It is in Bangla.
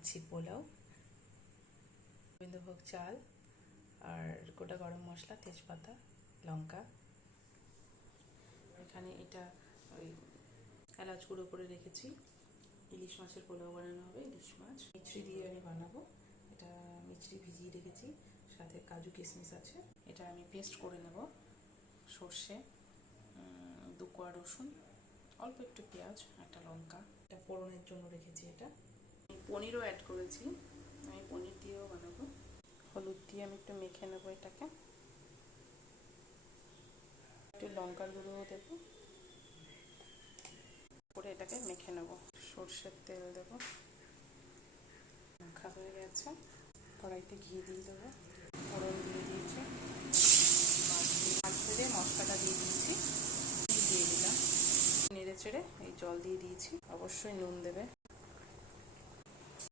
মাছি পোলাও, গোবিন্দভোগ চাল আর গোটা গরম মশলা, তেজপাতা, লঙ্কা। এখানে এটা ওই এলাচ গুঁড়ো করে রেখেছি। ইলিশ মাছের পোলাও বানানো হবে, ইলিশ মাছ মিছরি দিয়ে আমি বানাবো। এটা মিছরি ভিজিয়ে রেখেছি, সাথে কাজু কিশমিশ আছে। এটা আমি পেস্ট করে নেব। সর্ষে, 2 কোয়া রসুন, অল্প একটু পেঁয়াজ, একটা লঙ্কা। এটা ফোড়নের জন্য রেখেছি। এটা পনিরও অ্যাড করেছি, আমি পনির দিয়েও বানাবো। হলুদ দিয়ে আমি একটু মেখে নেবো এটাকে, একটু লঙ্কার গুঁড়োও দেবো, করে এটাকে মেখে নেবো। সর্ষের তেল দেবো, মাখা হয়ে গেছে। কড়াইতে ঘি দিয়ে দেবো, ফোড়ন দিয়ে দিয়েছি, মাছ ভেজে মশলাটা দিয়ে দিয়েছি, দিয়ে দিলাম, নেড়ে চেড়ে এই জল দিয়ে দিয়েছি। অবশ্যই নুন দেবে।